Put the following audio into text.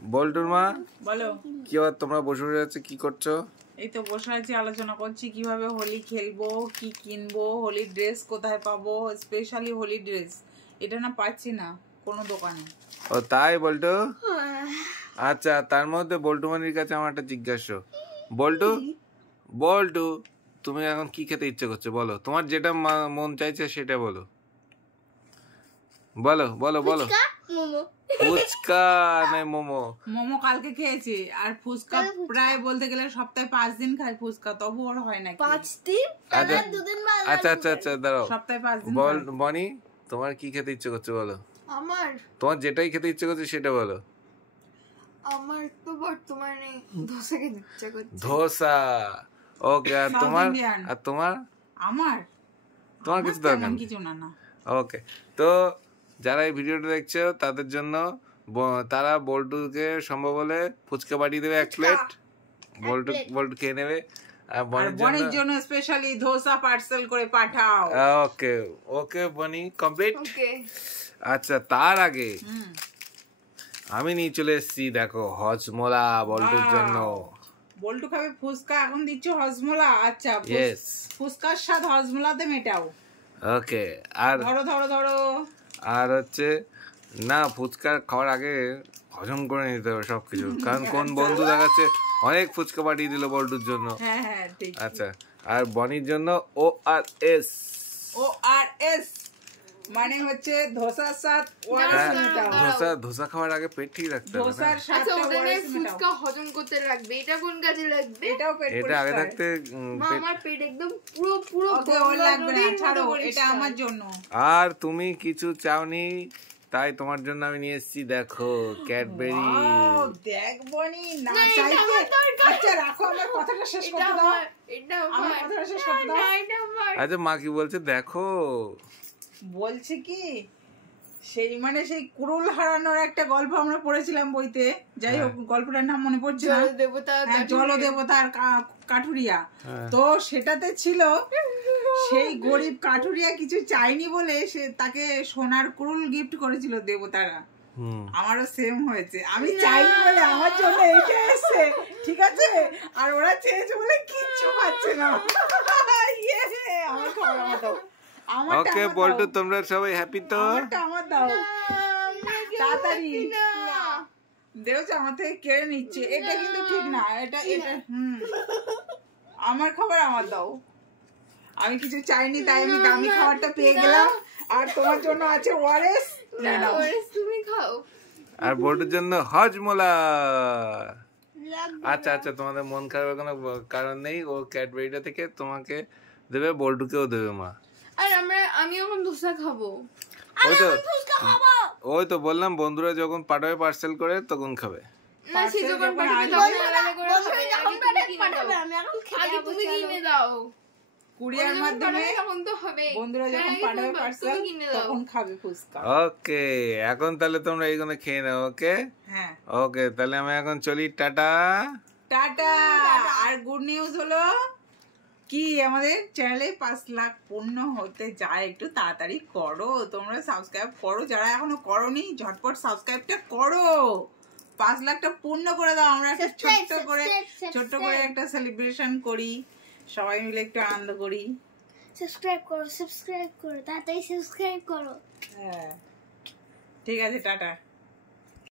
বল্টুর মা বলো কি আবার তোমরা বসে বসে আছো, কি করছো? এই তো বসে আছি, আলোচনা করছি কিভাবে হোলি খেলবো, কি কিনবো, হোলির ড্রেস কোথায় পাবো, স্পেশালি হোলির ড্রেস এটা না পাচ্ছি না কোনো দোকানে। ও তাই বল্টু? আচ্ছা, তার মধ্যে বল্টু মানির কাছে আমার একটা জিজ্ঞাসা। বল্টু বল্টু তুমি এখন কি খেতে ইচ্ছে করছো বলো, তোমার যেটা মন চাইছে সেটা বলো, বলো বলো বলো। ফুচকা নাই মোমো? মোমো কালকে খেয়েছি, আর ফুচকা প্রায় বলতে গেলে সপ্তাহে 5 দিন খাই ফুচকা, তবু ওর হয় না 5 দিন। আচ্ছা আচ্ছা আচ্ছা দাঁড়াও, সপ্তাহে 5 দিন। বল বনি তোমার কি খেতে ইচ্ছে করছে বলো। আমার তোমার যেটাই খেতে ইচ্ছে করছে সেটা বলো। আমার তো বর্তমানে ধোসা খেতে ইচ্ছে করছে। ধোসা, ওকে। আর তোমার? আর তোমার? তোমার কিছু দরকার নেই, কিছু না। ওকে। তো যারা এই ভিডিওটা দেখছো তাদের জন্য তারা বল্টুকে সম্ভব হলে ফুচকা পাঠিয়ে দেবে 1 প্লেট, বল্টু খেয়ে নেবে। আর বনির জন্য স্পেশালি ধোসা পার্সেল করে পাঠাও। ওকে ওকে বনি, কমপ্লিট। ওকে। আচ্ছা, তার আগে আমি নিয়ে চলে এসেছি, দেখো হজমোলা বল্টুর জন্য। বল্টু খাবে ফুচকা, এখন দিচ্ছ হজমোলা। আচ্ছা, ফুচকার স্বাদ হজমোলাতে মেটাও। ওকে। আর ধরো ধরো ধরো। আর হচ্ছে না, ফুচকা খাওয়ার আগে হজম করে নিতে হবে সবকিছু, কারণ কোন বন্ধু দেখাচ্ছে অনেক ফুচকা পাঠিয়ে দিল বল্টুর জন্য। হ্যাঁ হ্যাঁ ঠিক। আচ্ছা, আর বনির জন্য ORS। ORS মানে হচ্ছে ধোসার স্বাদ ওআরএস মেটাও। ধোসা খাওয়ার আগে পেট ঠিক রাখতে হবে। ধোসার স্বাদটা ওআরএস মেটাও। ফুচকা হজম করতে লাগবে, এটা কোন কাজে লাগবে? এটাও পেট পরিষ্কার। এটা আগে থাকতে আমার পেট একদম পুরো ওকে, ওর লাগবে না, ছাড়ো, এটা আমার জন্য। আর তুমি কিছু চাওনি, তাই তোমার জন্য আমি নিয়ে এসেছি, দেখো ক্যাডবেরি। দেখ বনি, না চাইতে। আচ্ছা রাখো, আমার কথাটা শেষ করতে দাও। এটা আমার কথাটা শেষ করতে দাও। আচ্ছা, মা কি বলছে দেখো? বলছে কি, সেই মানে সেই কুড়ুল হারানোর একটা গল্প আমরা পড়েছিলাম বইতে, যাই হোক গল্পটার নাম মনে পড়ছে না। জলদেবতার কাঠুরিয়া। তো সেটাতে ছিল সেই গরিব কাঠুরিয়া কিছু চাইনি বলে সে তাকে সোনার কুড়ুল গিফট করেছিল দেবতারা। আমারও সেম হয়েছে, আমি চাইনি বলে আমার জন্য এইটা এসেছে, ঠিক আছে? আর ওরা চেয়েছে বলে কিচ্ছু পাচ্ছে না। আমার খাবার আমার দাও। ওকে বল্টু, তোমরা সবাই হ্যাপি তো? আমার দাও তাড়াতাড়ি। দেখছো আমার থেকে কেড়ে নিচ্ছে, এটা কিন্তু ঠিক না। এটা আমার খাবার আমার দাও। আমি কিছু চাইনি, তাই আমি দামি খাবারটা পেয়ে গেলাম। আর তোমার জন্য আছে ওআরএস, তুমি খাও। আর বল্টুর জন্য হজমোলা। আচ্ছা আচ্ছা, তোমাদের মন খারাপের কোনো কারণ নেই, ও ক্যাডবেরিটা থেকে তোমাকে দেবে, বল্টুকেও দেবে মা। আর আমি এখন ধোসা খাবো। ওই তো বললাম, বন্ধুরা যখন পাঠাবে পার্সেল করে তখন খাবে। না, সে যখন পাঠাবে তখন আলাদা করে খাবে। আগে তুমি কিনে দাও কুরিয়ার মাধ্যমে, তখন তো হবে। বন্ধুরা যখন পাঠাবে পার্সেল তখন খাবে ফুচকা। ওকে, এখন তাহলে তোমরা এইগুলো খেয়ে নাও। ওকে হ্যাঁ ওকে, তাহলে আমি এখন চলি, টাটা টাটা। আর গুড নিউজ হলো কি, আমাদের চ্যানেলে 5 লাখ পূর্ণ হতে যায়, একটু তাড়াতাড়ি করো, তোমরা সাবস্ক্রাইব করো, যারা এখনো করোনি ঝটপট সাবস্ক্রাইবটা করো, 5 লাখটা পূর্ণ করে দাও। আমরা একটা ছোট্ট করে একটা সেলিব্রেশন করি, সবাই মিলে একটু আনন্দ করি। সাবস্ক্রাইব করো তাড়াতাড়ি সাবস্ক্রাইব করো। হ্যাঁ ঠিক আছে, টাটা।